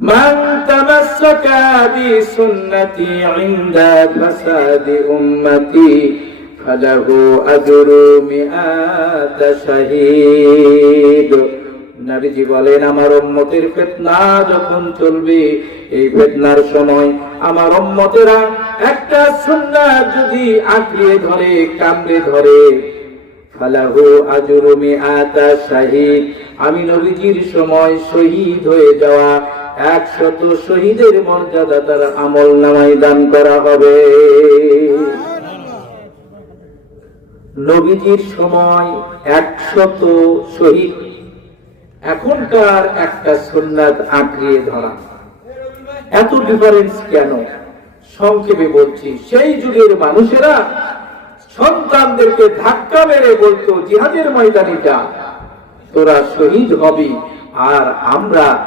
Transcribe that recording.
من تمسك بسنتي عند فساد أمتي فله أجر مئات شهيد নবীজি বলেন আমার উম্মতের ফিতনা যখন চলবে এই ফিতনার সময় আমার উম্মতেরা একটা সুন্নাত যদি আঁকড়িয়ে ধরে কামড়ে ধরে ফালাহু আজরু মিআতা শাহিদ আমি নবীজির সময় শহীদ হয়ে যাওয়া একশত শহীদের মর্যাদা তার আমল নামাই দান করা হবে। নবীজির সময় একশত শহীদ, এখনকার একটা সুন্নাত আঁকড়িয়ে ধরা। এত ডিফারেন্স কেন? সংক্ষেপে বলছি, সেই যুগের মানুষেরা সন্তানদেরকে ধাক্কা মেরে বলতো, জিহাদের ময়দানিটা তোরা শহীদ হবি, আর আমরা